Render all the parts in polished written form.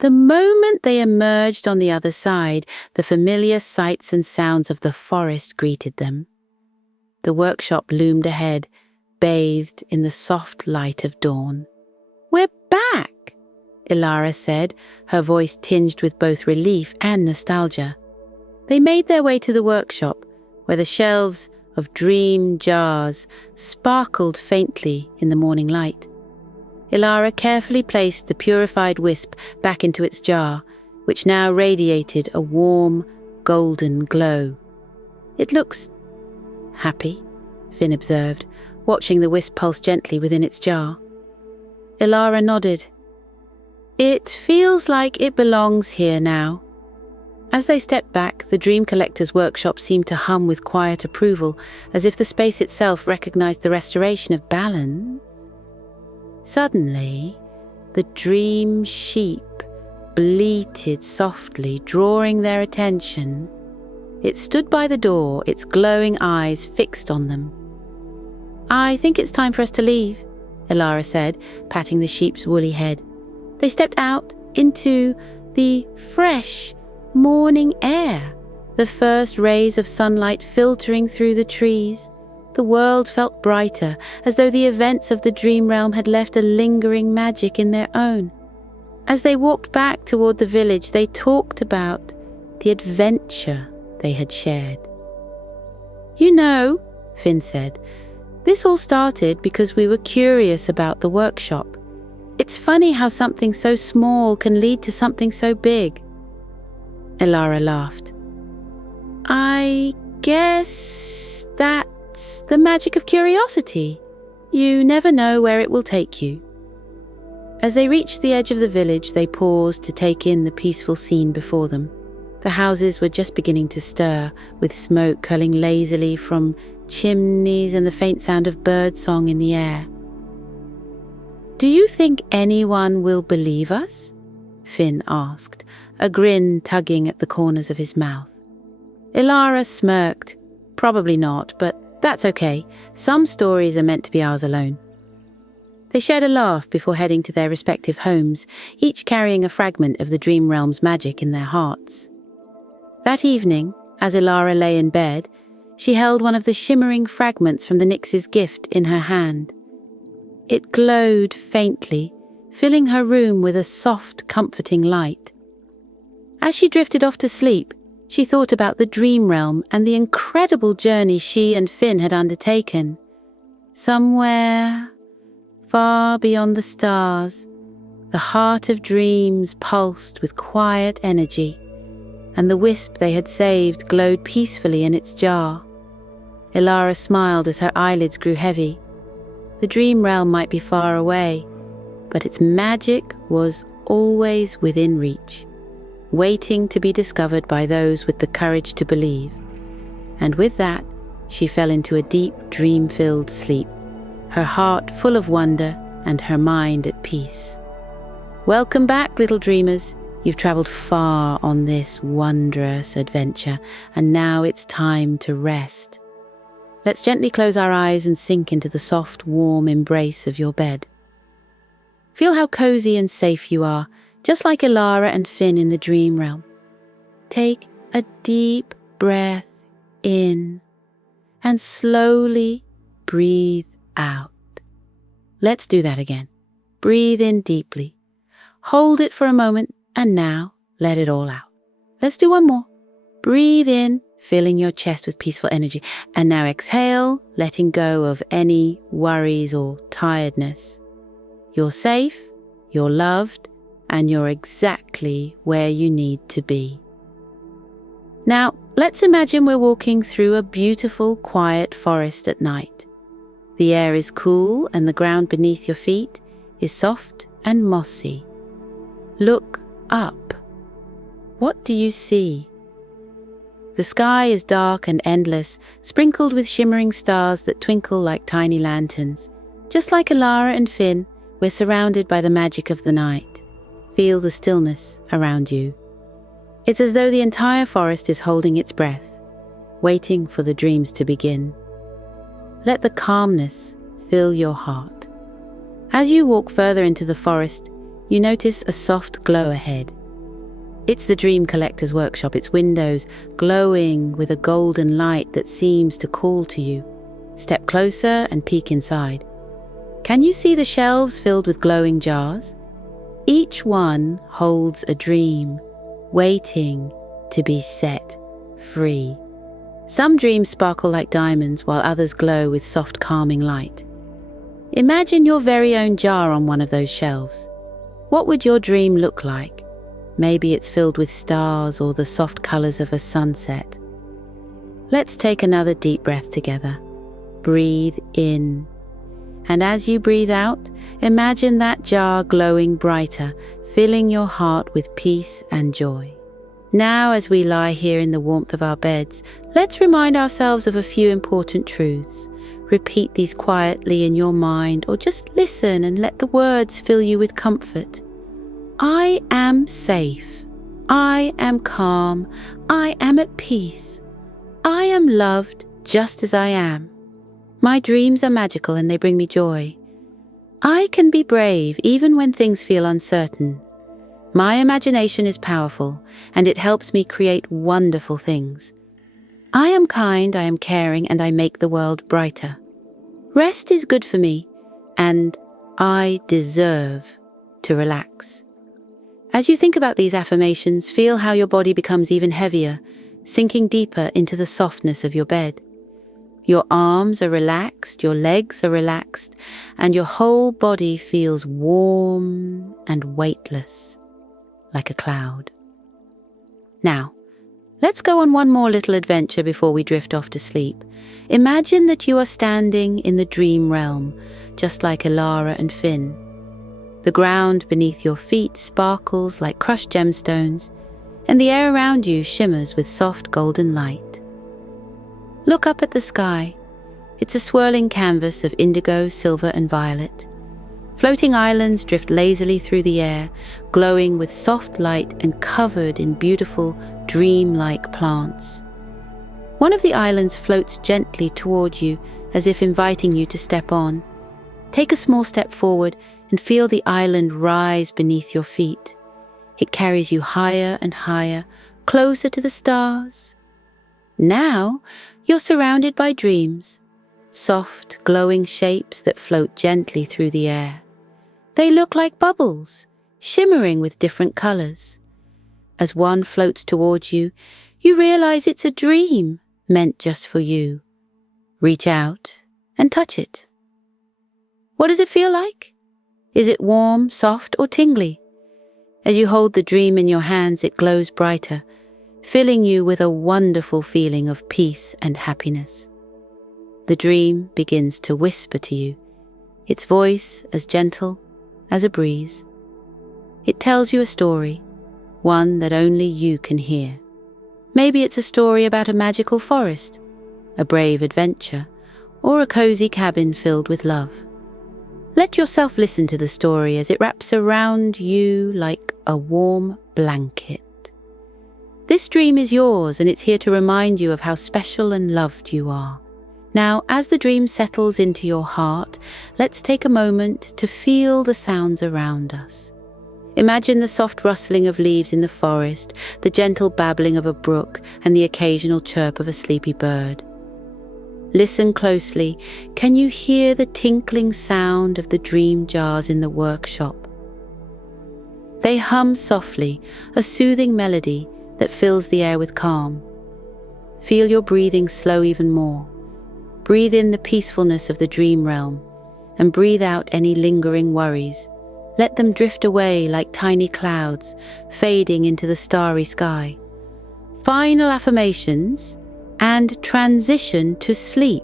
The moment they emerged on the other side, the familiar sights and sounds of the forest greeted them. The workshop loomed ahead, bathed in the soft light of dawn. "We're back," Ilara said, her voice tinged with both relief and nostalgia. They made their way to the workshop, where the shelves of dream jars sparkled faintly in the morning light. Ilara carefully placed the purified wisp back into its jar, which now radiated a warm, golden glow. "It looks happy," Finn observed, watching the wisp pulse gently within its jar. Ilara nodded. "It feels like it belongs here now." As they stepped back, the Dream Collector's workshop seemed to hum with quiet approval, as if the space itself recognized the restoration of balance. Suddenly, the dream sheep bleated softly, drawing their attention. It stood by the door, its glowing eyes fixed on them. "I think it's time for us to leave," Ilara said, patting the sheep's woolly head. They stepped out into the fresh morning air, the first rays of sunlight filtering through the trees. The world felt brighter, as though the events of the dream realm had left a lingering magic in their own. As they walked back toward the village, they talked about the adventure they had shared. "You know," Finn said, "this all started because we were curious about the workshop. It's funny how something so small can lead to something so big." Ilara laughed. "I guess that's the magic of curiosity. You never know where it will take you." As they reached the edge of the village, they paused to take in the peaceful scene before them. The houses were just beginning to stir, with smoke curling lazily from chimneys and the faint sound of birdsong in the air. "Do you think anyone will believe us?" Finn asked, a grin tugging at the corners of his mouth. Ilara smirked. "Probably not, but that's okay. Some stories are meant to be ours alone." They shared a laugh before heading to their respective homes, each carrying a fragment of the dream realm's magic in their hearts. That evening, as Ilara lay in bed, she held one of the shimmering fragments from the Nix's gift in her hand. It glowed faintly, filling her room with a soft, comforting light. As she drifted off to sleep, she thought about the dream realm and the incredible journey she and Finn had undertaken. Somewhere far beyond the stars, the heart of dreams pulsed with quiet energy, and the wisp they had saved glowed peacefully in its jar. Ilara smiled as her eyelids grew heavy. The dream realm might be far away, but its magic was always within reach, waiting to be discovered by those with the courage to believe. And with that, she fell into a deep, dream-filled sleep, her heart full of wonder and her mind at peace. Welcome back, little dreamers. You've travelled far on this wondrous adventure, and now it's time to rest. Let's gently close our eyes and sink into the soft, warm embrace of your bed. Feel how cozy and safe you are, just like Ilara and Finn in the dream realm. Take a deep breath in and slowly breathe out. Let's do that again. Breathe in deeply. Hold it for a moment, and now let it all out. Let's do one more. Breathe in, filling your chest with peaceful energy. And now exhale, letting go of any worries or tiredness. You're safe, you're loved, and you're exactly where you need to be. Now, let's imagine we're walking through a beautiful, quiet forest at night. The air is cool and the ground beneath your feet is soft and mossy. Look up. What do you see? The sky is dark and endless, sprinkled with shimmering stars that twinkle like tiny lanterns. Just like Ilara and Finn, we're surrounded by the magic of the night. Feel the stillness around you. It's as though the entire forest is holding its breath, waiting for the dreams to begin. Let the calmness fill your heart. As you walk further into the forest, You notice a soft glow ahead. It's the dream collector's workshop, its windows glowing with a golden light that seems to call to you. Step closer and peek inside. Can you see the shelves filled with glowing jars? Each one holds a dream, waiting to be set free. Some dreams sparkle like diamonds, while others glow with soft, calming light. Imagine your very own jar on one of those shelves. What would your dream look like? Maybe it's filled with stars or the soft colors of a sunset. Let's take another deep breath together. Breathe in. And as you breathe out, imagine that jar glowing brighter, filling your heart with peace and joy. Now, as we lie here in the warmth of our beds, let's remind ourselves of a few important truths. Repeat these quietly in your mind, or just listen and let the words fill you with comfort. I am safe. I am calm. I am at peace. I am loved just as I am. My dreams are magical and they bring me joy. I can be brave even when things feel uncertain. My imagination is powerful and it helps me create wonderful things. I am kind, I am caring, and I make the world brighter. Rest is good for me and I deserve to relax. As you think about these affirmations, feel how your body becomes even heavier, sinking deeper into the softness of your bed. Your arms are relaxed, your legs are relaxed, and your whole body feels warm and weightless, like a cloud. Now, let's go on one more little adventure before we drift off to sleep. Imagine that you are standing in the dream realm, just like Elara and Finn. The ground beneath your feet sparkles like crushed gemstones, and the air around you shimmers with soft golden light. Look up at the sky. It's a swirling canvas of indigo, silver, and violet. Floating islands drift lazily through the air, glowing with soft light and covered in beautiful, dream-like plants. One of the islands floats gently toward you, as if inviting you to step on. Take a small step forward and feel the island rise beneath your feet. It carries you higher and higher, closer to the stars. Now, you're surrounded by dreams, soft, glowing shapes that float gently through the air. They look like bubbles, shimmering with different colors. As one floats towards you, you realize it's a dream meant just for you. Reach out and touch it. What does it feel like? Is it warm, soft, or tingly? As you hold the dream in your hands, it glows brighter, filling you with a wonderful feeling of peace and happiness. The dream begins to whisper to you, its voice as gentle as a breeze. It tells you a story, one that only you can hear. Maybe it's a story about a magical forest, a brave adventure, or a cozy cabin filled with love. Let yourself listen to the story as it wraps around you like a warm blanket. This dream is yours, and it's here to remind you of how special and loved you are. Now, as the dream settles into your heart, let's take a moment to feel the sounds around us. Imagine the soft rustling of leaves in the forest, the gentle babbling of a brook, and the occasional chirp of a sleepy bird. Listen closely. Can you hear the tinkling sound of the dream jars in the workshop? They hum softly, a soothing melody that fills the air with calm. Feel your breathing slow even more. Breathe in the peacefulness of the dream realm, and breathe out any lingering worries. Let them drift away like tiny clouds, fading into the starry sky. Final affirmations and transition to sleep.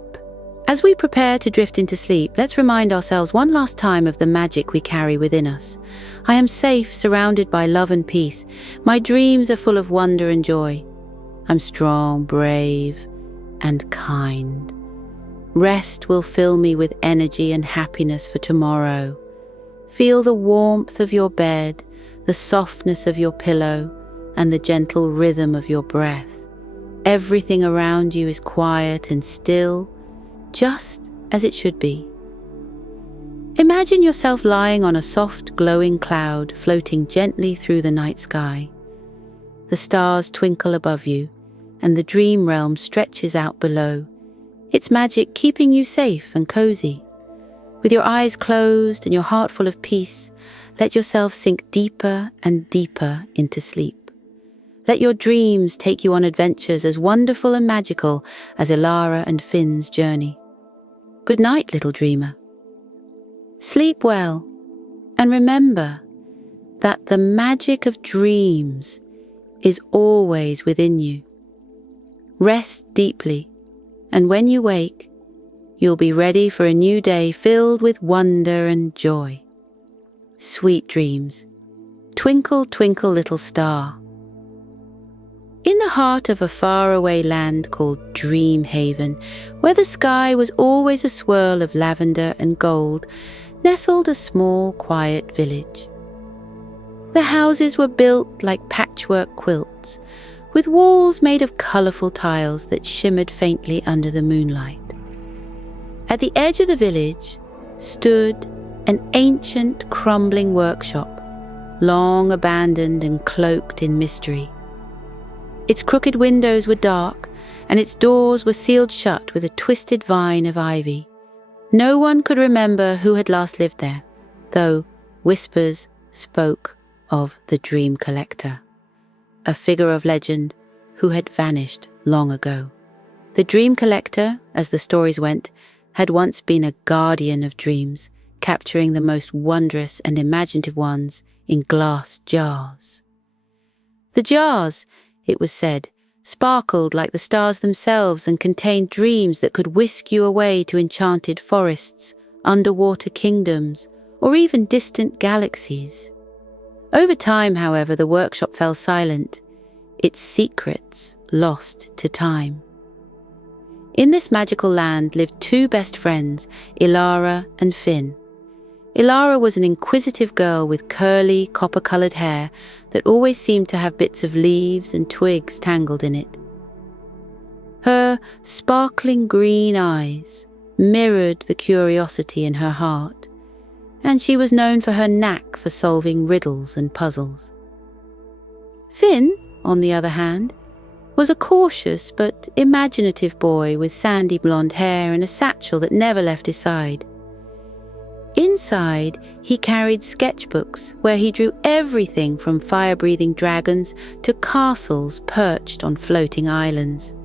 As we prepare to drift into sleep, let's remind ourselves one last time of the magic we carry within us. I am safe, surrounded by love and peace. My dreams are full of wonder and joy. I'm strong, brave, and kind. Rest will fill me with energy and happiness for tomorrow. Feel the warmth of your bed, the softness of your pillow, and the gentle rhythm of your breath. Everything around you is quiet and still, just as it should be. Imagine yourself lying on a soft, glowing cloud floating gently through the night sky. The stars twinkle above you, and the dream realm stretches out below, its magic keeping you safe and cozy. With your eyes closed and your heart full of peace, let yourself sink deeper and deeper into sleep. Let your dreams take you on adventures as wonderful and magical as Ilara and Finn's journey. Good night, little dreamer. Sleep well, and remember that the magic of dreams is always within you. Rest deeply, and when you wake, you'll be ready for a new day filled with wonder and joy. Sweet dreams. Twinkle, twinkle, little star. In the heart of a faraway land called Dream Haven, where the sky was always a swirl of lavender and gold, nestled a small, quiet village. The houses were built like patchwork quilts, with walls made of colourful tiles that shimmered faintly under the moonlight. At the edge of the village stood an ancient, crumbling workshop, long abandoned and cloaked in mystery. Its crooked windows were dark, and its doors were sealed shut with a twisted vine of ivy. No one could remember who had last lived there, though whispers spoke of the Dream Collector, a figure of legend who had vanished long ago. The Dream Collector, as the stories went, had once been a guardian of dreams, capturing the most wondrous and imaginative ones in glass jars. The jars, it was said, sparkled like the stars themselves and contained dreams that could whisk you away to enchanted forests, underwater kingdoms, or even distant galaxies. Over time, however, the workshop fell silent, its secrets lost to time. In this magical land lived two best friends, Ilara and Finn. Ilara was an inquisitive girl with curly, copper-coloured hair that always seemed to have bits of leaves and twigs tangled in it. Her sparkling green eyes mirrored the curiosity in her heart, and she was known for her knack for solving riddles and puzzles. Finn, on the other hand, was a cautious but imaginative boy with sandy blonde hair and a satchel that never left his side. Inside, he carried sketchbooks where he drew everything from fire-breathing dragons to castles perched on floating islands.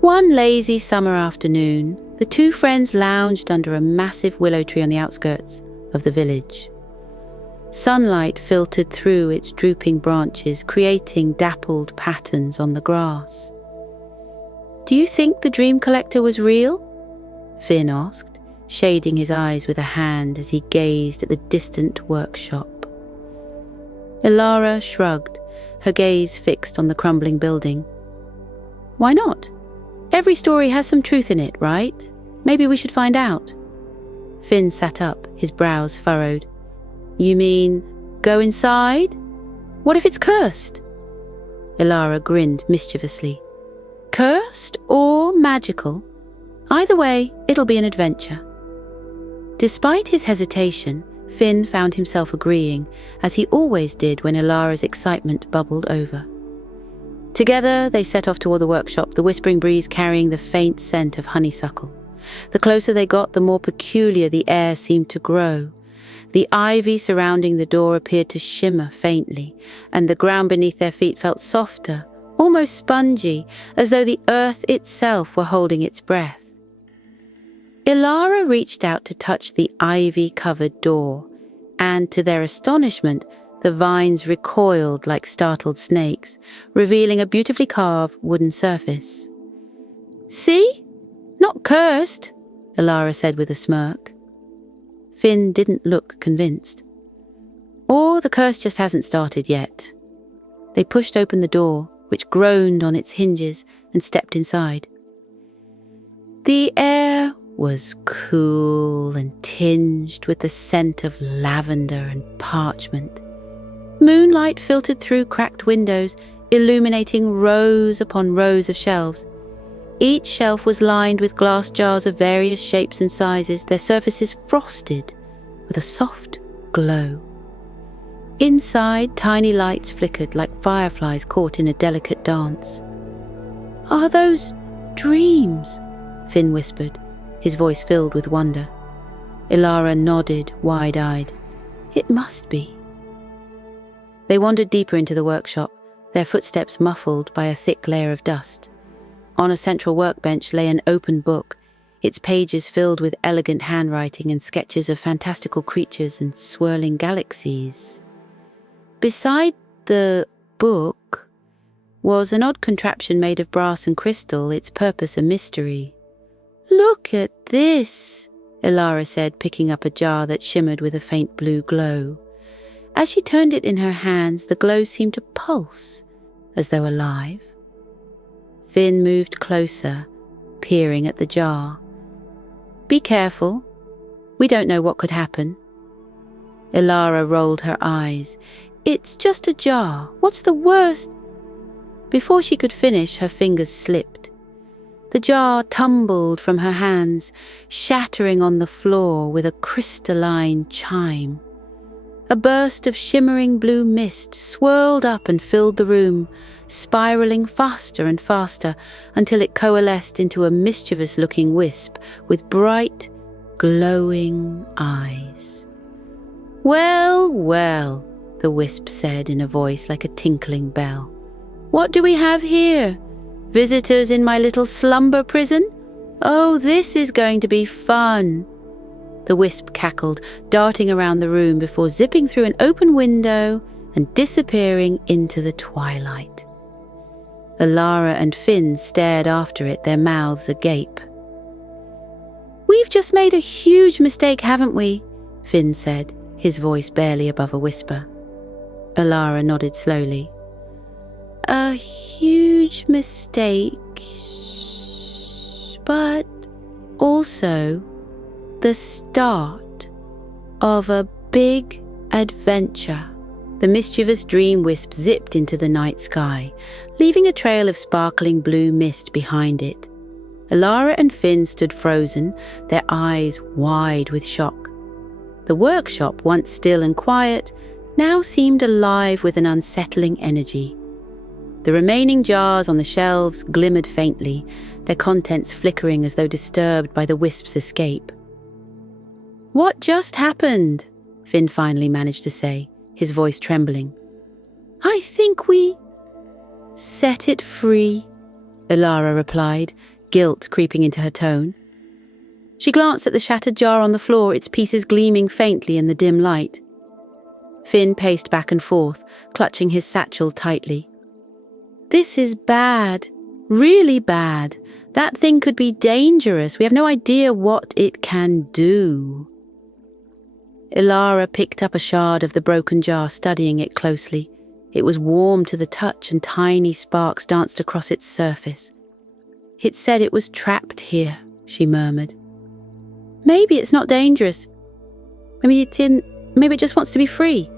One lazy summer afternoon, the two friends lounged under a massive willow tree on the outskirts of the village. Sunlight filtered through its drooping branches, creating dappled patterns on the grass. "Do you think the Dream Collector was real?" Finn asked, shading his eyes with a hand as he gazed at the distant workshop. Ilara shrugged, her gaze fixed on the crumbling building. "Why not? Every story has some truth in it, right? Maybe we should find out." Finn sat up, his brows furrowed. "You mean, go inside? What if it's cursed?" Ilara grinned mischievously. "Cursed or magical? Either way, it'll be an adventure." Despite his hesitation, Finn found himself agreeing, as he always did when Ilara's excitement bubbled over. Together, they set off toward the workshop, the whispering breeze carrying the faint scent of honeysuckle. The closer they got, the more peculiar the air seemed to grow. The ivy surrounding the door appeared to shimmer faintly, and the ground beneath their feet felt softer, almost spongy, as though the earth itself were holding its breath. Ilara reached out to touch the ivy-covered door, and to their astonishment, the vines recoiled like startled snakes, revealing a beautifully carved wooden surface. "See? Not cursed," Ilara said with a smirk. Finn didn't look convinced. "Or the curse just hasn't started yet." They pushed open the door, which groaned on its hinges, and stepped inside. The air was cool and tinged with the scent of lavender and parchment. Moonlight filtered through cracked windows, illuminating rows upon rows of shelves. Each shelf was lined with glass jars of various shapes and sizes, their surfaces frosted with a soft glow. Inside, tiny lights flickered like fireflies caught in a delicate dance. "Are those dreams?" Finn whispered, his voice filled with wonder. Ilara nodded, wide-eyed. "It must be." They wandered deeper into the workshop, their footsteps muffled by a thick layer of dust. On a central workbench lay an open book, its pages filled with elegant handwriting and sketches of fantastical creatures and swirling galaxies. Beside the book was an odd contraption made of brass and crystal, its purpose a mystery. "Look at this," Ilara said, picking up a jar that shimmered with a faint blue glow. As she turned it in her hands, the glow seemed to pulse, as though alive. Finn moved closer, peering at the jar. "Be careful. We don't know what could happen." Ilara rolled her eyes. "It's just a jar. What's the worst?" Before she could finish, her fingers slipped. The jar tumbled from her hands, shattering on the floor with a crystalline chime. A burst of shimmering blue mist swirled up and filled the room, spiraling faster and faster until it coalesced into a mischievous-looking wisp with bright, glowing eyes. "Well, well," the wisp said in a voice like a tinkling bell. "What do we have here? Visitors in my little slumber prison? Oh, this is going to be fun." The wisp cackled, darting around the room before zipping through an open window and disappearing into the twilight. Ilara and Finn stared after it, their mouths agape. "We've just made a huge mistake, haven't we?" Finn said, his voice barely above a whisper. Ilara nodded slowly. "A huge mistake, but also the start of a big adventure." The mischievous dream wisp zipped into the night sky, leaving a trail of sparkling blue mist behind it. Ilara and Finn stood frozen, their eyes wide with shock. The workshop, once still and quiet, now seemed alive with an unsettling energy. The remaining jars on the shelves glimmered faintly, their contents flickering as though disturbed by the wisp's escape. "What just happened?" Finn finally managed to say, his voice trembling. "I think we set it free," Ilara replied, guilt creeping into her tone. She glanced at the shattered jar on the floor, its pieces gleaming faintly in the dim light. Finn paced back and forth, clutching his satchel tightly. "This is bad, really bad. That thing could be dangerous. We have no idea what it can do." Ilara picked up a shard of the broken jar, studying it closely. It was warm to the touch and tiny sparks danced across its surface. "It said it was trapped here," she murmured. "Maybe it's not dangerous. Maybe it just wants to be free."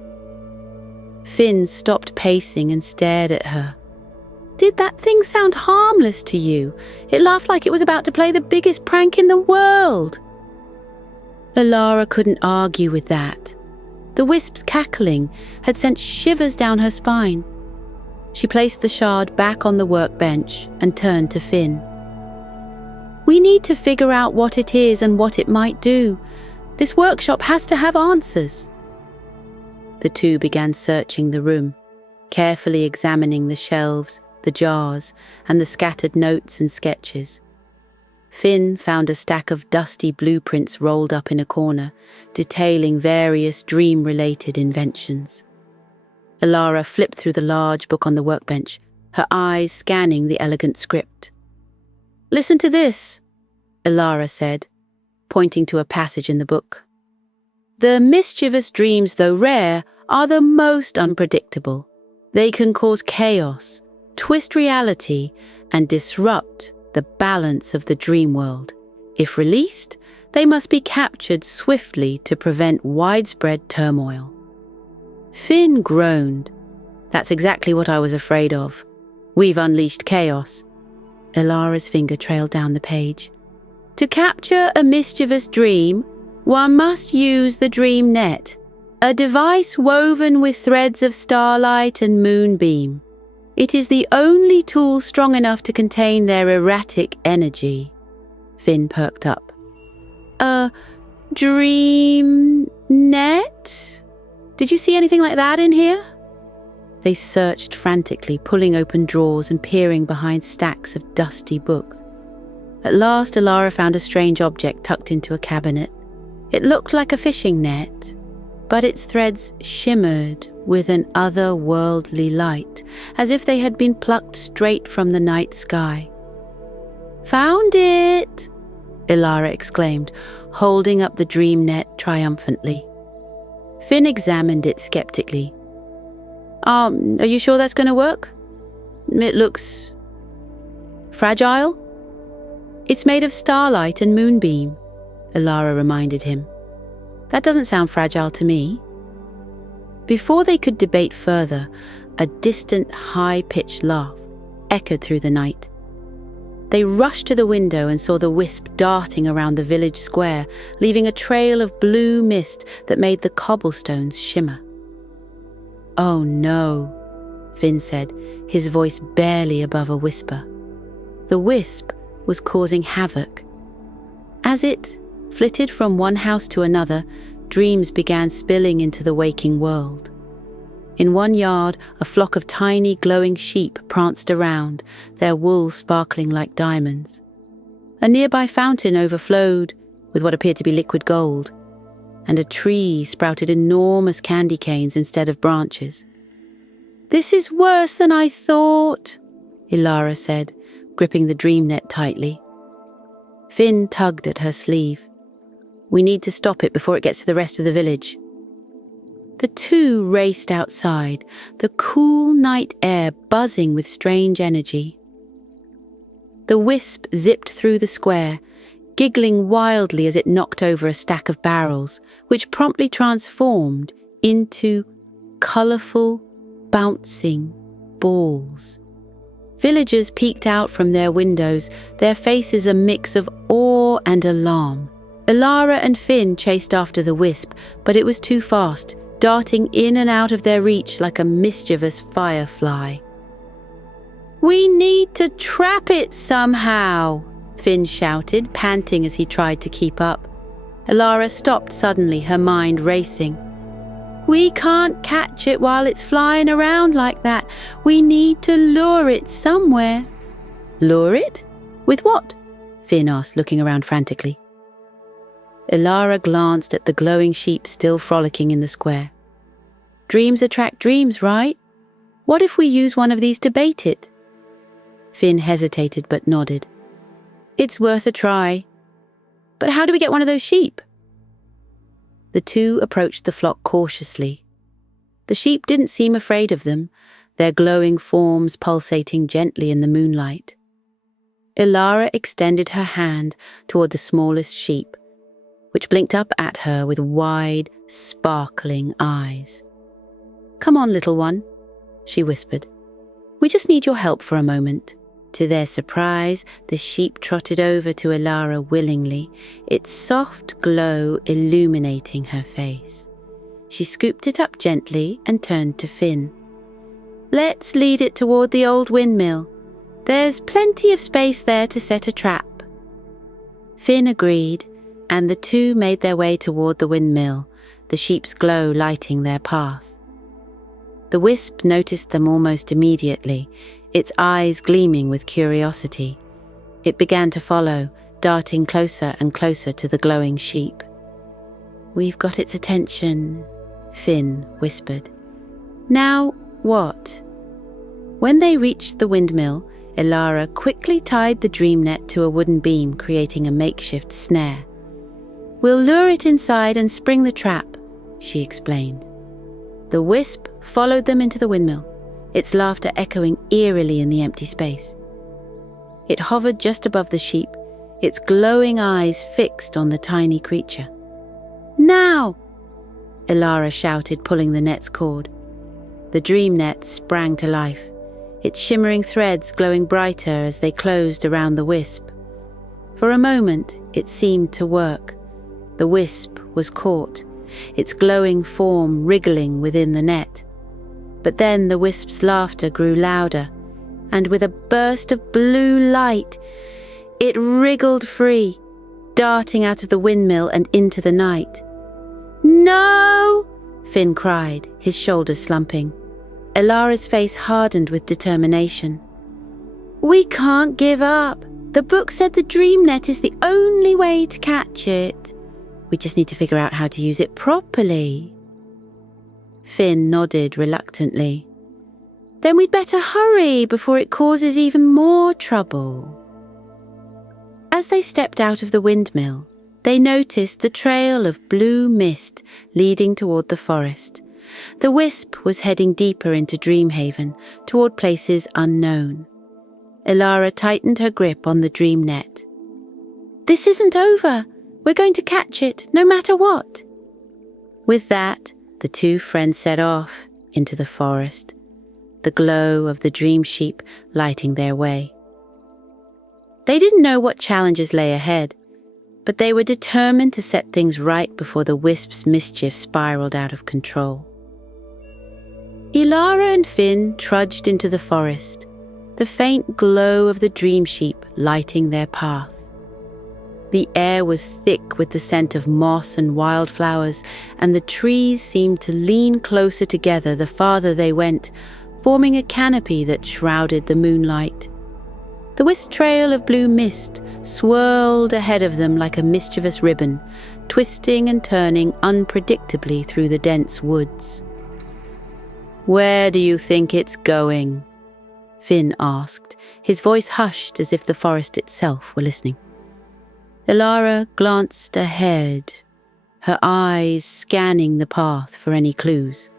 Finn stopped pacing and stared at her. "Did that thing sound harmless to you? It laughed like it was about to play the biggest prank in the world." Ilara couldn't argue with that. The wisp's cackling had sent shivers down her spine. She placed the shard back on the workbench and turned to Finn. "We need to figure out what it is and what it might do. This workshop has to have answers." The two began searching the room, carefully examining the shelves, the jars, and the scattered notes and sketches. Finn found a stack of dusty blueprints rolled up in a corner, detailing various dream-related inventions. Ilara flipped through the large book on the workbench, her eyes scanning the elegant script. "Listen to this," Ilara said, pointing to a passage in the book. "The mischievous dreams, though rare, are the most unpredictable. They can cause chaos, twist reality, and disrupt the balance of the dream world. If released, they must be captured swiftly to prevent widespread turmoil." Finn groaned. "That's exactly what I was afraid of. We've unleashed chaos." Ilara's finger trailed down the page. To capture a mischievous dream, one must use the dream net, a device woven with threads of starlight and moonbeam. It is the only tool strong enough to contain their erratic energy. Finn perked up. A dream net? Did you see anything like that in here? They searched frantically, pulling open drawers and peering behind stacks of dusty books. At last, Ilara found a strange object tucked into a cabinet. It looked like a fishing net, but its threads shimmered with an otherworldly light, as if they had been plucked straight from the night sky. Found it! Ilara exclaimed, holding up the dream net triumphantly. Finn examined it skeptically. Are you sure that's going to work? It looks fragile. It's made of starlight and moonbeam, Ilara reminded him. That doesn't sound fragile to me. Before they could debate further, a distant, high-pitched laugh echoed through the night. They rushed to the window and saw the wisp darting around the village square, leaving a trail of blue mist that made the cobblestones shimmer. Oh no, Finn said, his voice barely above a whisper. The wisp was causing havoc. As it flitted from one house to another, dreams began spilling into the waking world. In one yard, a flock of tiny glowing sheep pranced around, their wool sparkling like diamonds. A nearby fountain overflowed with what appeared to be liquid gold, and a tree sprouted enormous candy canes instead of branches. This is worse than I thought, Ilara said, gripping the dream net tightly. Finn tugged at her sleeve. We need to stop it before it gets to the rest of the village. The two raced outside, the cool night air buzzing with strange energy. The wisp zipped through the square, giggling wildly as it knocked over a stack of barrels, which promptly transformed into colourful, bouncing balls. Villagers peeked out from their windows, their faces a mix of awe and alarm. Ilara and Finn chased after the wisp, but it was too fast, darting in and out of their reach like a mischievous firefly. We need to trap it somehow, Finn shouted, panting as he tried to keep up. Ilara stopped suddenly, her mind racing. We can't catch it while it's flying around like that. We need to lure it somewhere. Lure it? With what? Finn asked, looking around frantically. Ilara glanced at the glowing sheep still frolicking in the square. Dreams attract dreams, right? What if we use one of these to bait it? Finn hesitated but nodded. It's worth a try. But how do we get one of those sheep? The two approached the flock cautiously. The sheep didn't seem afraid of them, their glowing forms pulsating gently in the moonlight. Ilara extended her hand toward the smallest sheep, which blinked up at her with wide, sparkling eyes. Come on, little one, she whispered. We just need your help for a moment. To their surprise, the sheep trotted over to Ilara willingly, its soft glow illuminating her face. She scooped it up gently and turned to Finn. Let's lead it toward the old windmill. There's plenty of space there to set a trap. Finn agreed, and the two made their way toward the windmill, the sheep's glow lighting their path. The wisp noticed them almost immediately, its eyes gleaming with curiosity. It began to follow, darting closer and closer to the glowing sheep. We've got its attention, Finn whispered. Now what? When they reached the windmill, Ilara quickly tied the dream net to a wooden beam, creating a makeshift snare. We'll lure it inside and spring the trap, she explained. The wisp followed them into the windmill, its laughter echoing eerily in the empty space. It hovered just above the sheep, its glowing eyes fixed on the tiny creature. Now! Ilara shouted, pulling the net's cord. The dream net sprang to life. its shimmering threads glowing brighter as they closed around the wisp. For a moment, it seemed to work. The wisp was caught, its glowing form wriggling within the net. But then the wisp's laughter grew louder, and with a burst of blue light, it wriggled free, darting out of the windmill and into the night. "No!" Finn cried, his shoulders slumping. Elara's face hardened with determination. "We can't give up. The book said the dream net is the only way to catch it. We just need to figure out how to use it properly." Finn nodded reluctantly. "Then we'd better hurry before it causes even more trouble." As they stepped out of the windmill, they noticed the trail of blue mist leading toward the forest. The wisp was heading deeper into Dreamhaven, toward places unknown. Elara tightened her grip on the dream net. "This isn't over. We're going to catch it, no matter what." With that, the two friends set off into the forest, the glow of the dream sheep lighting their way. They didn't know what challenges lay ahead, but they were determined to set things right before the wisp's mischief spiraled out of control. Elara and Finn trudged into the forest, the faint glow of the dream sheep lighting their path. The air was thick with the scent of moss and wildflowers, and the trees seemed to lean closer together the farther they went, forming a canopy that shrouded the moonlight. The wisp trail of blue mist swirled ahead of them like a mischievous ribbon, twisting and turning unpredictably through the dense woods. "Where do you think it's going?" Finn asked, his voice hushed as if the forest itself were listening. Elara glanced ahead, her eyes scanning the path for any clues.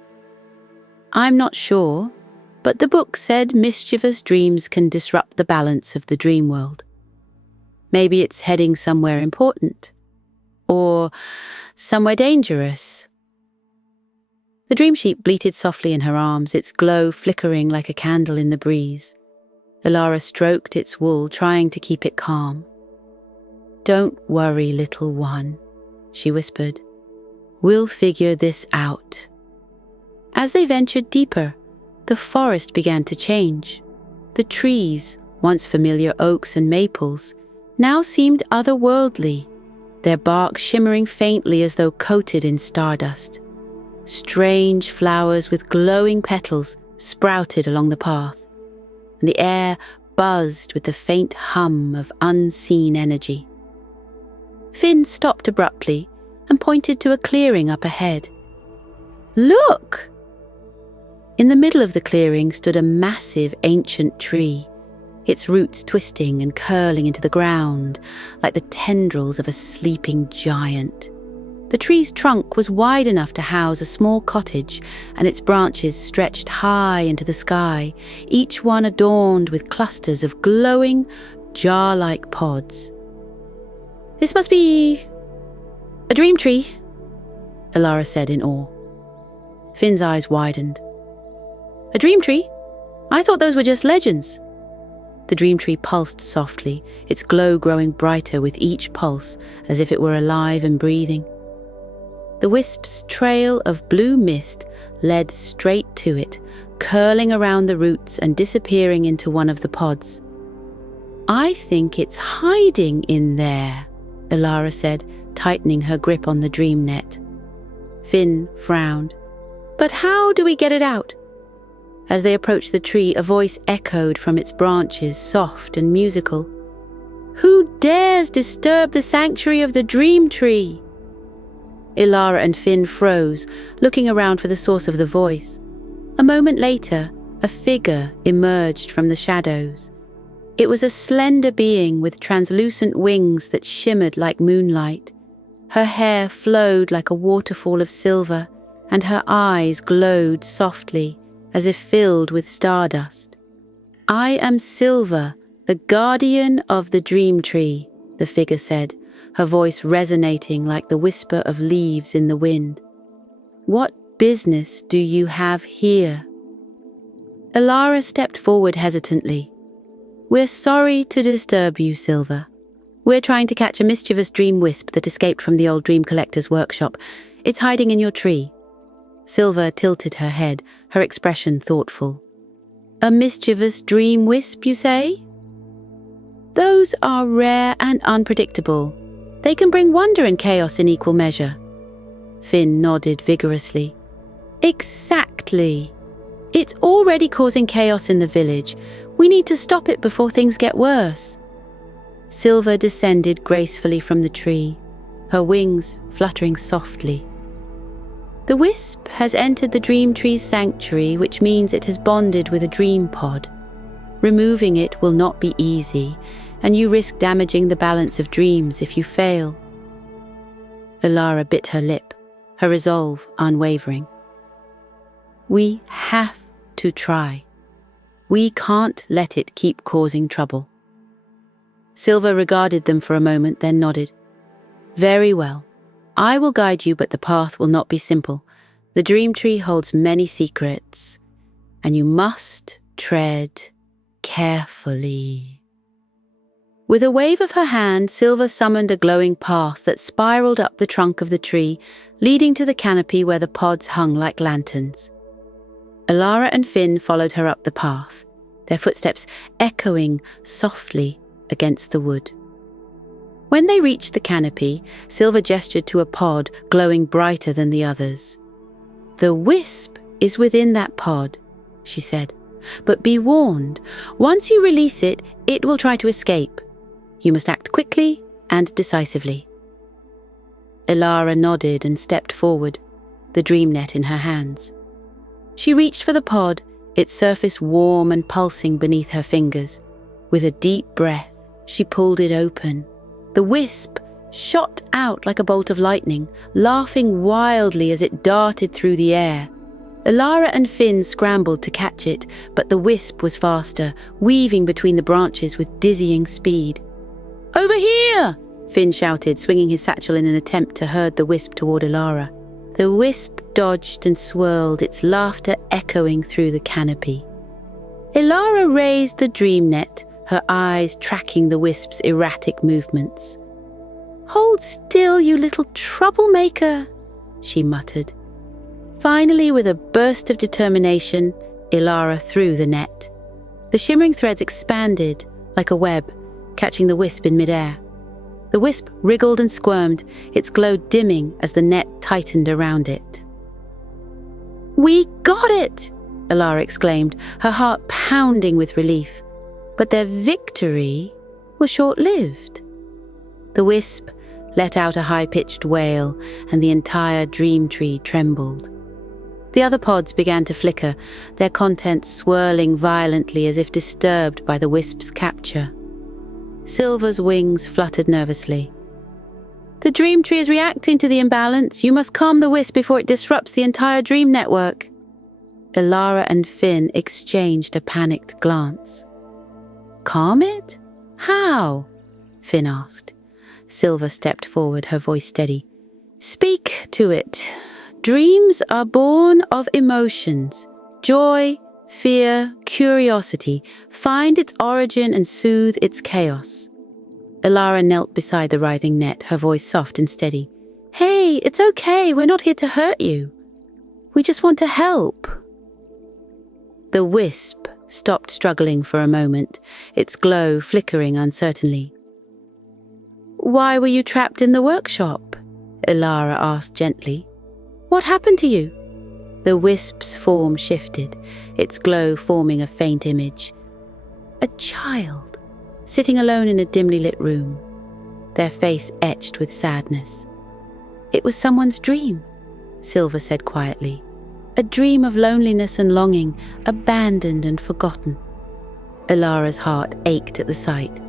"I'm not sure, but the book said mischievous dreams can disrupt the balance of the dream world. Maybe it's heading somewhere important, or somewhere dangerous." The dream sheep bleated softly in her arms, its glow flickering like a candle in the breeze. Elara stroked its wool, trying to keep it calm. "Don't worry, little one," she whispered. "We'll figure this out." As they ventured deeper, the forest began to change. The trees, once familiar oaks and maples, now seemed otherworldly, their bark shimmering faintly as though coated in stardust. Strange flowers with glowing petals sprouted along the path, and the air buzzed with the faint hum of unseen energy. Finn stopped abruptly and pointed to a clearing up ahead. "Look!" In the middle of the clearing stood a massive ancient tree, its roots twisting and curling into the ground like the tendrils of a sleeping giant. The tree's trunk was wide enough to house a small cottage, and its branches stretched high into the sky, each one adorned with clusters of glowing, jar-like pods. "This must be a dream tree," Elara said in awe. Finn's eyes widened. "A dream tree? I thought those were just legends." The dream tree pulsed softly, its glow growing brighter with each pulse, as if it were alive and breathing. The wisp's trail of blue mist led straight to it, curling around the roots and disappearing into one of the pods. "I think it's hiding in there," Elara said, tightening her grip on the dream net. Finn frowned. "But how do we get it out?" As they approached the tree, a voice echoed from its branches, soft and musical. "Who dares disturb the sanctuary of the dream tree?" Elara and Finn froze, looking around for the source of the voice. A moment later, a figure emerged from the shadows. It was a slender being with translucent wings that shimmered like moonlight. Her hair flowed like a waterfall of silver, and her eyes glowed softly, as if filled with stardust. "I am Silver, the guardian of the dream tree," the figure said, her voice resonating like the whisper of leaves in the wind. "What business do you have here?" Elara stepped forward hesitantly. "We're sorry to disturb you, Silver. We're trying to catch a mischievous dream wisp that escaped from the old dream collector's workshop. It's hiding in your tree." Silver tilted her head, her expression thoughtful. "A mischievous dream wisp, you say?" "Those are rare and unpredictable. They can bring wonder and chaos in equal measure." Finn nodded vigorously. "Exactly. It's already causing chaos in the village. We need to stop it before things get worse." Silver descended gracefully from the tree, her wings fluttering softly. "The wisp has entered the dream tree's sanctuary, which means it has bonded with a dream pod. Removing it will not be easy, and you risk damaging the balance of dreams if you fail." Elara bit her lip, her resolve unwavering. "We have to try. We can't let it keep causing trouble." Silver regarded them for a moment, then nodded. "Very well. I will guide you, but the path will not be simple. The dream tree holds many secrets, and you must tread carefully." With a wave of her hand, Silver summoned a glowing path that spiraled up the trunk of the tree, leading to the canopy where the pods hung like lanterns. Elara and Finn followed her up the path, their footsteps echoing softly against the wood. When they reached the canopy, Silver gestured to a pod glowing brighter than the others. "The wisp is within that pod," she said. "But be warned, once you release it, it will try to escape. You must act quickly and decisively." Elara nodded and stepped forward, the dream net in her hands. She reached for the pod, its surface warm and pulsing beneath her fingers. With a deep breath, she pulled it open. The wisp shot out like a bolt of lightning, laughing wildly as it darted through the air. Elara and Finn scrambled to catch it, but the wisp was faster, weaving between the branches with dizzying speed. "Over here!" Finn shouted, swinging his satchel in an attempt to herd the wisp toward Elara. The wisp dodged and swirled, its laughter echoing through the canopy. Elara raised the dream net, her eyes tracking the wisp's erratic movements. "Hold still, you little troublemaker," she muttered. Finally, with a burst of determination, Elara threw the net. The shimmering threads expanded like a web, catching the wisp in midair. The wisp wriggled and squirmed, its glow dimming as the net tightened around it. "We got it!" Elara exclaimed, her heart pounding with relief. But their victory was short-lived. The wisp let out a high-pitched wail, and the entire dream tree trembled. The other pods began to flicker, their contents swirling violently as if disturbed by the wisp's capture. Silver's wings fluttered nervously. "The dream tree is reacting to the imbalance. You must calm the wisp before it disrupts the entire dream network." Elara and Finn exchanged a panicked glance. "Calm it? How?" Finn asked. Silver stepped forward, her voice steady. "Speak to it. Dreams are born of emotions. Joy, fear, curiosity. Find its origin and soothe its chaos." Elara knelt beside the writhing net, her voice soft and steady. "Hey, it's okay. We're not here to hurt you. We just want to help." The wisp stopped struggling for a moment, its glow flickering uncertainly. "Why were you trapped in the workshop?" Elara asked gently. "What happened to you?" The wisp's form shifted, its glow forming a faint image. A child, sitting alone in a dimly lit room, their face etched with sadness. "It was someone's dream," Silver said quietly. "A dream of loneliness and longing, abandoned and forgotten." Elara's heart ached at the sight.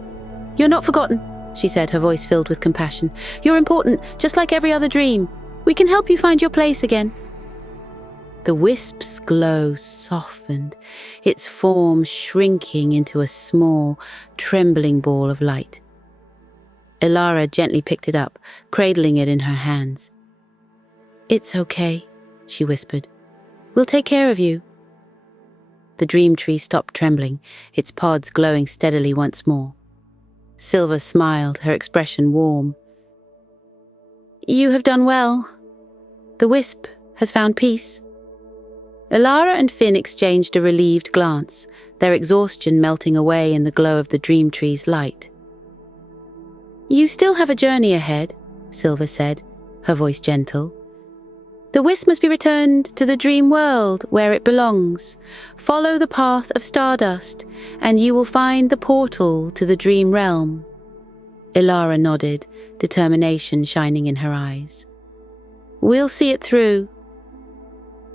"You're not forgotten," she said, her voice filled with compassion. "You're important, just like every other dream. We can help you find your place again." The wisp's glow softened, its form shrinking into a small, trembling ball of light. Elara gently picked it up, cradling it in her hands. "It's okay," she whispered. "We'll take care of you." The dream tree stopped trembling, its pods glowing steadily once more. Silver smiled, her expression warm. "You have done well. The wisp has found peace." Ilara and Finn exchanged a relieved glance, their exhaustion melting away in the glow of the dream tree's light. "You still have a journey ahead," Silver said, her voice gentle. "The wisp must be returned to the dream world where it belongs. Follow the path of stardust, and you will find the portal to the dream realm." Ilara nodded, determination shining in her eyes. "We'll see it through."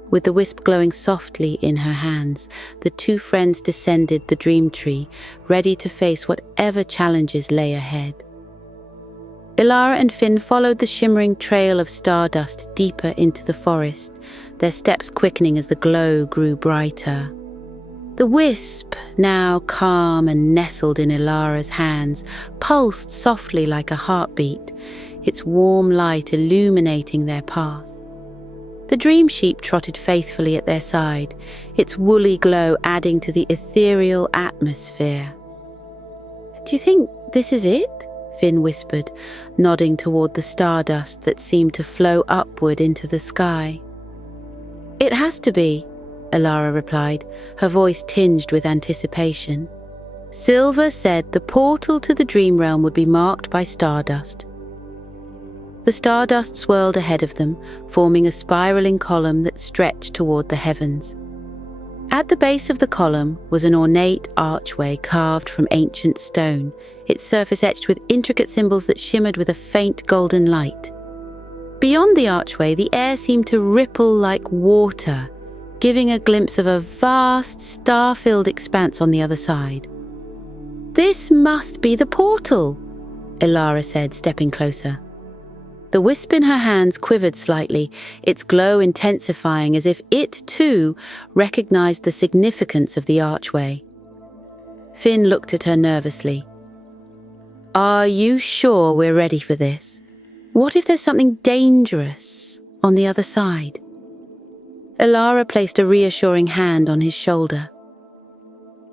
With the wisp glowing softly in her hands, the two friends descended the dream tree, ready to face whatever challenges lay ahead. Ilara and Finn followed the shimmering trail of stardust deeper into the forest, their steps quickening as the glow grew brighter. The wisp, now calm and nestled in Ilara's hands, pulsed softly like a heartbeat, its warm light illuminating their path. The dream sheep trotted faithfully at their side, its woolly glow adding to the ethereal atmosphere. "Do you think this is it?" Finn whispered, nodding toward the stardust that seemed to flow upward into the sky. "It has to be," Ilara replied, her voice tinged with anticipation. Silver said the portal to the dream realm would be marked by stardust. The stardust swirled ahead of them, forming a spiraling column that stretched toward the heavens. At the base of the column was an ornate archway carved from ancient stone, its surface etched with intricate symbols that shimmered with a faint golden light. Beyond the archway, the air seemed to ripple like water, giving a glimpse of a vast, star-filled expanse on the other side. "This must be the portal," Ilara said, stepping closer. The wisp in her hands quivered slightly, its glow intensifying as if it, too, recognized the significance of the archway. Finn looked at her nervously. "Are you sure we're ready for this? What if there's something dangerous on the other side?" Ilara placed a reassuring hand on his shoulder.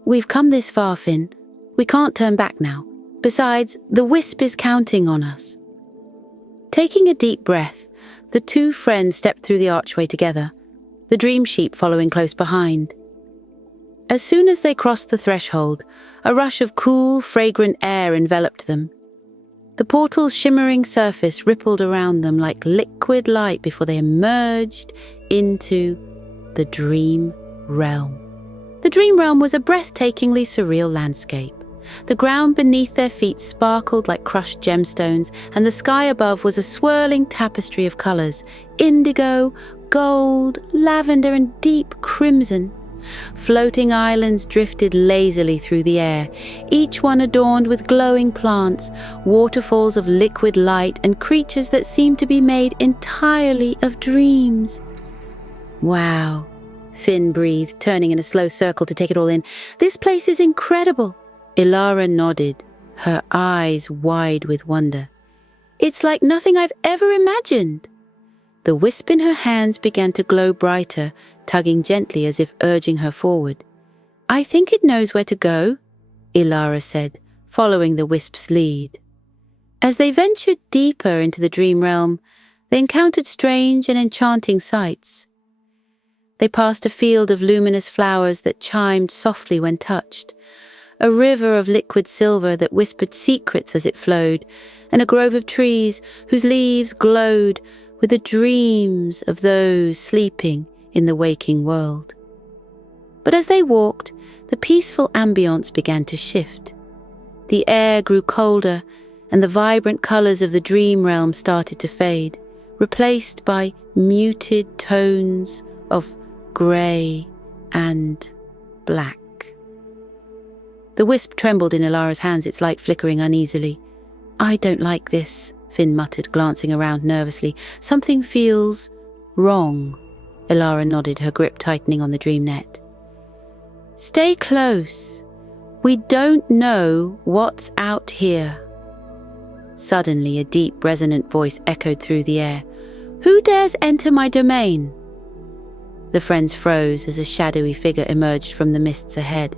"We've come this far, Finn. We can't turn back now. Besides, the wisp is counting on us." Taking a deep breath, the two friends stepped through the archway together, the dream sheep following close behind. As soon as they crossed the threshold, a rush of cool, fragrant air enveloped them. The portal's shimmering surface rippled around them like liquid light before they emerged into the dream realm. The dream realm was a breathtakingly surreal landscape. The ground beneath their feet sparkled like crushed gemstones, and the sky above was a swirling tapestry of colors: indigo, gold, lavender, and deep crimson. Floating islands drifted lazily through the air, each one adorned with glowing plants, waterfalls of liquid light, and creatures that seemed to be made entirely of dreams. "Wow," Finn breathed, turning in a slow circle to take it all in. "This place is incredible." Ilara nodded, her eyes wide with wonder. "It's like nothing I've ever imagined." The wisp in her hands began to glow brighter, tugging gently as if urging her forward. "I think it knows where to go," Ilara said, following the wisp's lead. As they ventured deeper into the dream realm, they encountered strange and enchanting sights. They passed a field of luminous flowers that chimed softly when touched, a river of liquid silver that whispered secrets as it flowed, and a grove of trees whose leaves glowed with the dreams of those sleeping in the waking world. But as they walked, the peaceful ambiance began to shift. The air grew colder, and the vibrant colors of the dream realm started to fade, replaced by muted tones of grey and black. The wisp trembled in Ilara's hands, its light flickering uneasily. "I don't like this," Finn muttered, glancing around nervously. "Something feels wrong." Ilara nodded, her grip tightening on the dream net. "Stay close. We don't know what's out here." Suddenly, a deep, resonant voice echoed through the air. "Who dares enter my domain?" The friends froze as a shadowy figure emerged from the mists ahead.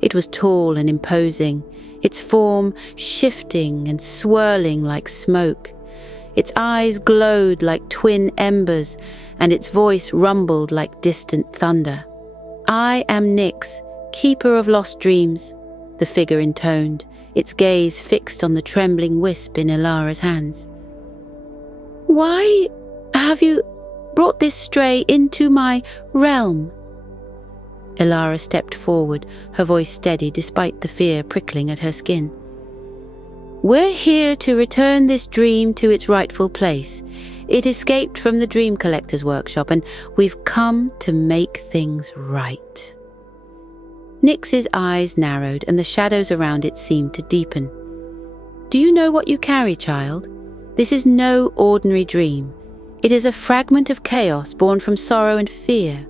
It was tall and imposing, its form shifting and swirling like smoke. Its eyes glowed like twin embers, and its voice rumbled like distant thunder. "I am Nyx, keeper of lost dreams," the figure intoned, its gaze fixed on the trembling wisp in Ilara's hands. "Why have you brought this stray into my realm?" Ilara stepped forward, her voice steady despite the fear prickling at her skin. "We're here to return this dream to its rightful place. It escaped from the Dream Collector's workshop, and we've come to make things right." Nyx's eyes narrowed, and the shadows around it seemed to deepen. "Do you know what you carry, child? This is no ordinary dream. It is a fragment of chaos born from sorrow and fear.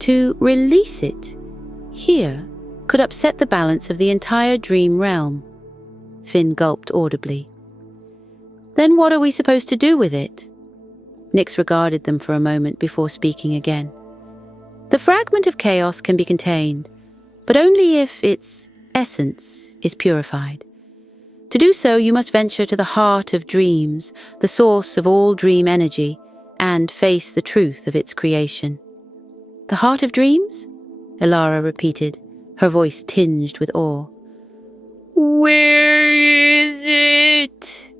To release it here could upset the balance of the entire dream realm." Finn gulped audibly. "Then what are we supposed to do with it?" Nyx regarded them for a moment before speaking again. "The fragment of chaos can be contained, but only if its essence is purified. To do so, you must venture to the heart of dreams, the source of all dream energy, and face the truth of its creation." "The heart of dreams?" Ilara repeated, her voice tinged with awe. "Where is it?"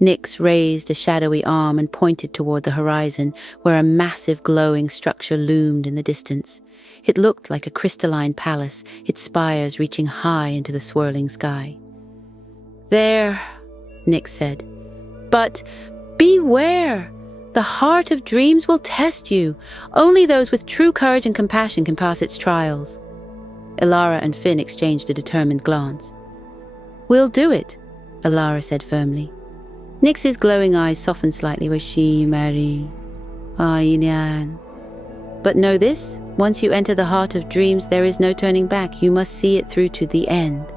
Nyx raised a shadowy arm and pointed toward the horizon, where a massive glowing structure loomed in the distance. It looked like a crystalline palace, its spires reaching high into the swirling sky. "There," Nyx said. "But beware! The heart of dreams will test you. Only those with true courage and compassion can pass its trials." Ilara and Finn exchanged a determined glance. "We'll do it," Ilara said firmly. Nyx's glowing eyes softened slightly. "Washi Mari, Ainyan. But know this, once you enter the heart of dreams, there is no turning back. You must see it through to the end."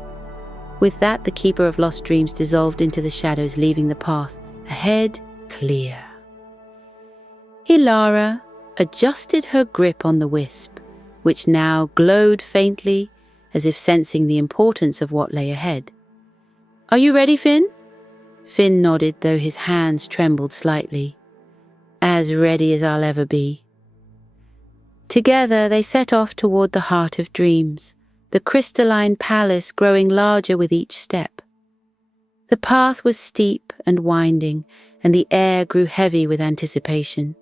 With that, the keeper of lost dreams dissolved into the shadows, leaving the path ahead clear. Ilara adjusted her grip on the wisp, which now glowed faintly, as if sensing the importance of what lay ahead. "Are you ready, Finn?" Finn nodded, though his hands trembled slightly. "As ready as I'll ever be." Together they set off toward the heart of dreams, the crystalline palace growing larger with each step. The path was steep and winding, and the air grew heavy with anticipation.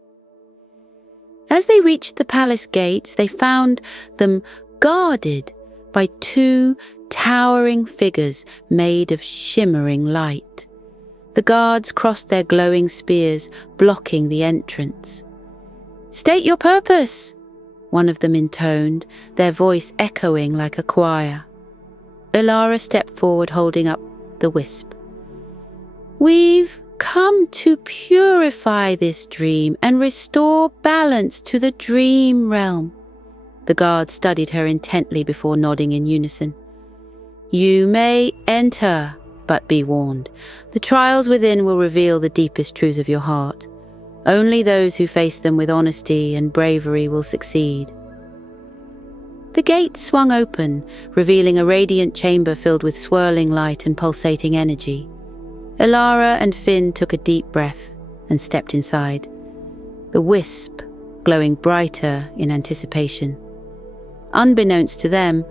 As they reached the palace gates, they found them guarded by two towering figures made of shimmering light. The guards crossed their glowing spears, blocking the entrance. "State your purpose," one of them intoned, their voice echoing like a choir. Ilara stepped forward, holding up the wisp. "We've come to purify this dream and restore balance to the dream realm." The guard studied her intently before nodding in unison. "You may enter, but be warned. The trials within will reveal the deepest truths of your heart. Only those who face them with honesty and bravery will succeed." The gate swung open, revealing a radiant chamber filled with swirling light and pulsating energy. Ilara and Finn took a deep breath and stepped inside, the wisp glowing brighter in anticipation. Unbeknownst to them,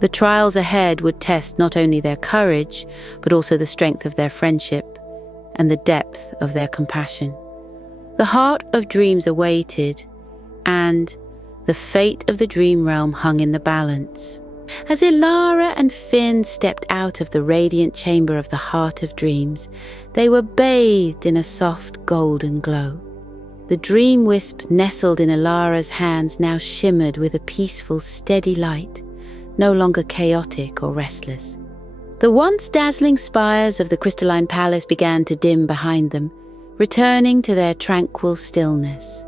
the trials ahead would test not only their courage, but also the strength of their friendship and the depth of their compassion. The heart of dreams awaited, and the fate of the dream realm hung in the balance. As Ilara and Finn stepped out of the radiant chamber of the heart of dreams, they were bathed in a soft golden glow. The dream wisp nestled in Ilara's hands now shimmered with a peaceful, steady light, no longer chaotic or restless. The once dazzling spires of the crystalline palace began to dim behind them, returning to their tranquil stillness.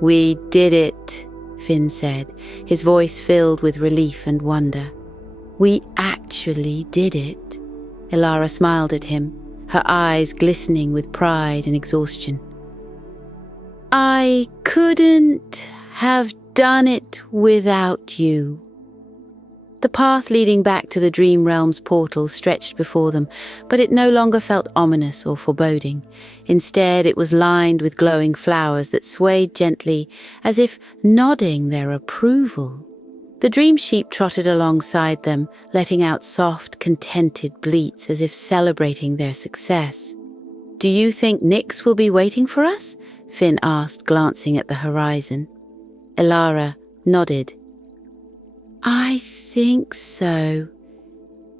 "We did it," Finn said, his voice filled with relief and wonder. "We actually did it." Ilara smiled at him, her eyes glistening with pride and exhaustion. I couldn't have done it without you. The path leading back to the dream realm's portal stretched before them, but it no longer felt ominous or foreboding. Instead, it was lined with glowing flowers that swayed gently, as if nodding their approval. The dream sheep trotted alongside them, letting out soft, contented bleats as if celebrating their success. "Do you think Nyx will be waiting for us?" Finn asked, glancing at the horizon. Elara nodded. "I think so."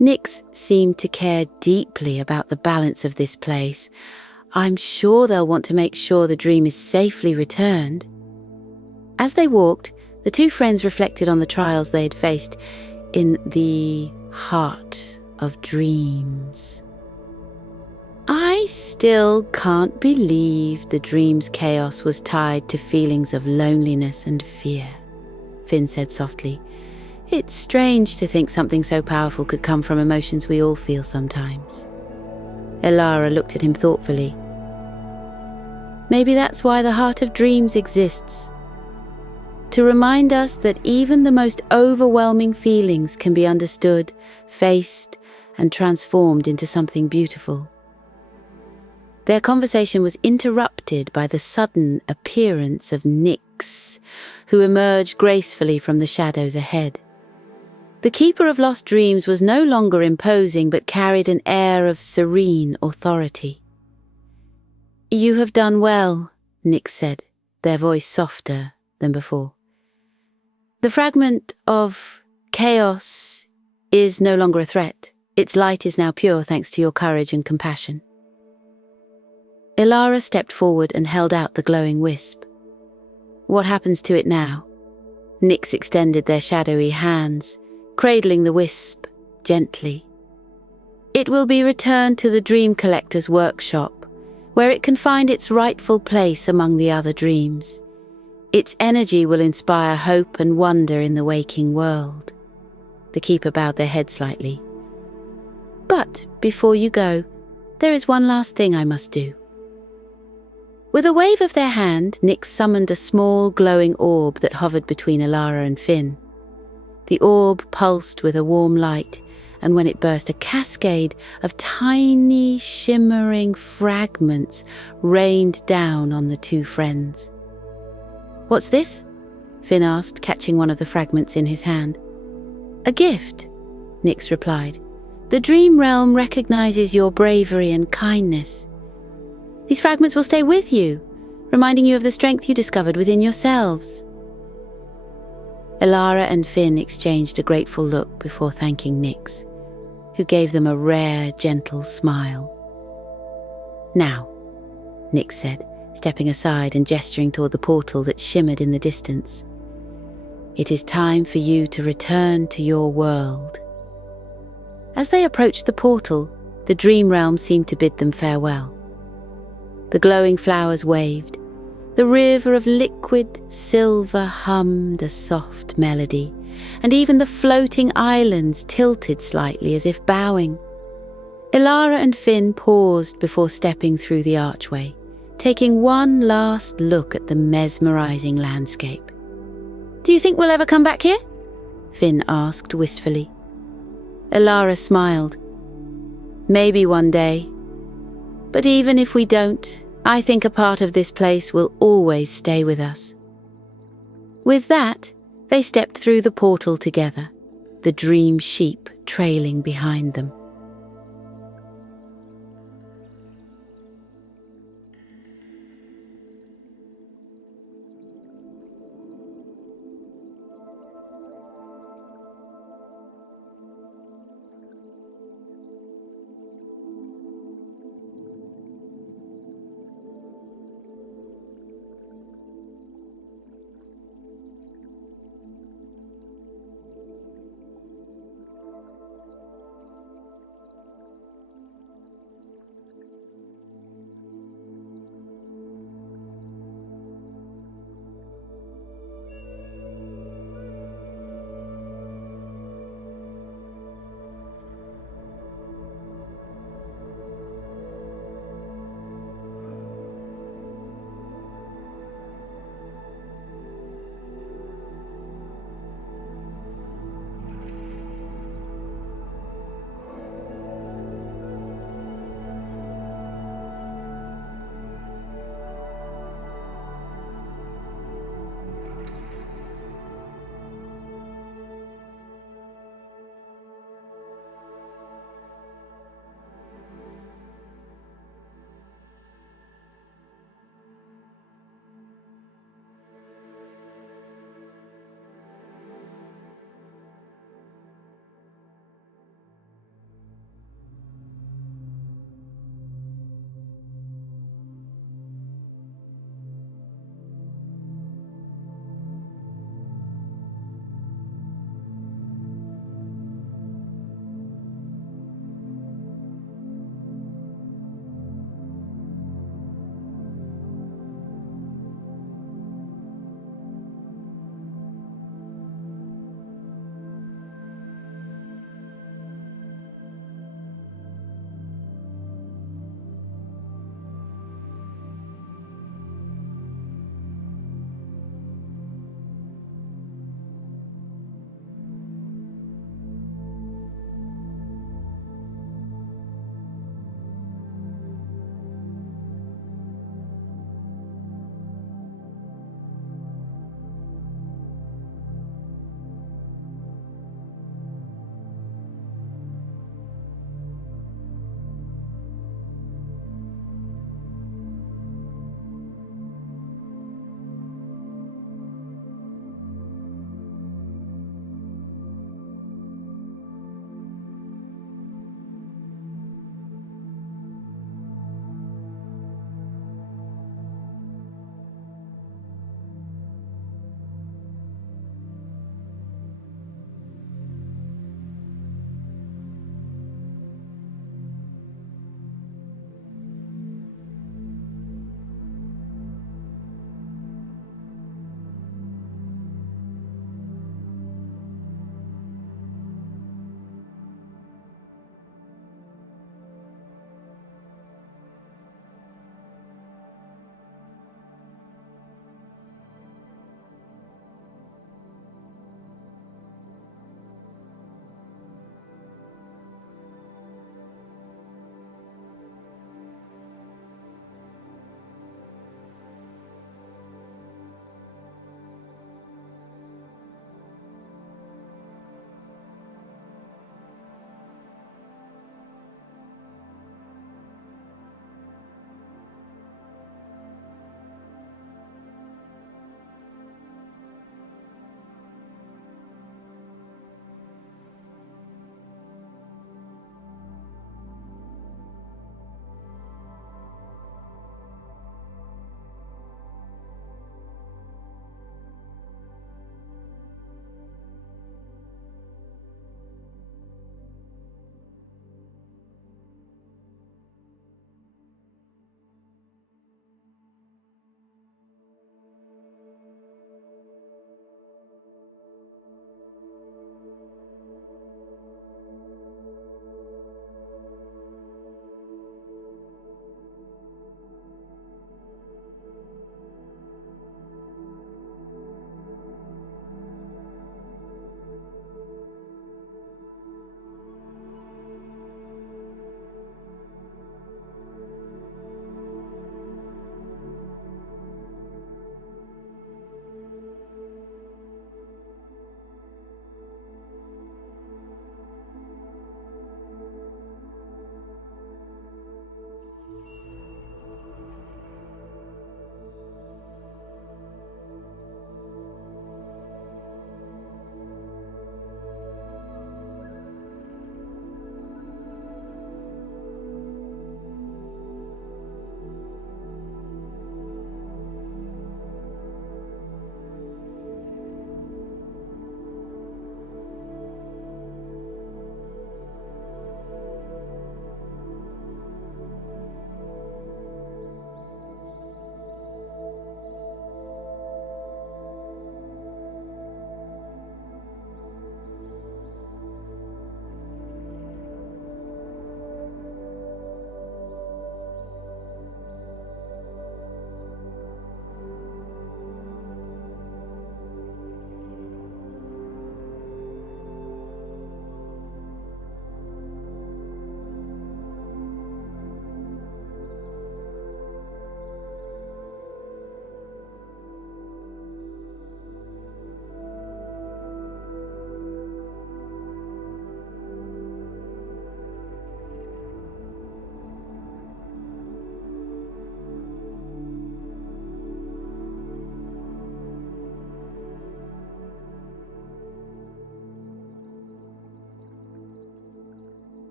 Nyx seemed to care deeply about the balance of this place. "I'm sure they'll want to make sure the dream is safely returned." As they walked, the two friends reflected on the trials they had faced in the heart of dreams. "I still can't believe the dream's chaos was tied to feelings of loneliness and fear," Finn said softly. "It's strange to think something so powerful could come from emotions we all feel sometimes." Elara looked at him thoughtfully. "Maybe that's why the Heart of Dreams exists. To remind us that even the most overwhelming feelings can be understood, faced, and transformed into something beautiful." Their conversation was interrupted by the sudden appearance of Nyx, who emerged gracefully from the shadows ahead. The Keeper of Lost Dreams was no longer imposing, but carried an air of serene authority. "You have done well," Nyx said, their voice softer than before. "The fragment of chaos is no longer a threat. Its light is now pure thanks to your courage and compassion." Elara stepped forward and held out the glowing wisp. "What happens to it now?" Nyx extended their shadowy hands, cradling the wisp gently. "It will be returned to the Dream Collector's workshop, where it can find its rightful place among the other dreams. Its energy will inspire hope and wonder in the waking world." The Keeper bowed their head slightly. "But before you go, there is one last thing I must do." With a wave of their hand, Nyx summoned a small glowing orb that hovered between Elara and Finn. The orb pulsed with a warm light, and when it burst, a cascade of tiny, shimmering fragments rained down on the two friends. "What's this?" Finn asked, catching one of the fragments in his hand. "A gift," Nyx replied. "The Dream Realm recognizes your bravery and kindness. These fragments will stay with you, reminding you of the strength you discovered within yourselves." Elara and Finn exchanged a grateful look before thanking Nyx, who gave them a rare, gentle smile. "Now," Nyx said, stepping aside and gesturing toward the portal that shimmered in the distance, "it is time for you to return to your world." As they approached the portal, the dream realm seemed to bid them farewell. The glowing flowers waved. The river of liquid silver hummed a soft melody, and even the floating islands tilted slightly as if bowing. Elara and Finn paused before stepping through the archway, taking one last look at the mesmerizing landscape. "Do you think we'll ever come back here?" Finn asked wistfully. Elara smiled. "Maybe one day. But even if we don't, I think a part of this place will always stay with us." With that, they stepped through the portal together, the dream sheep trailing behind them.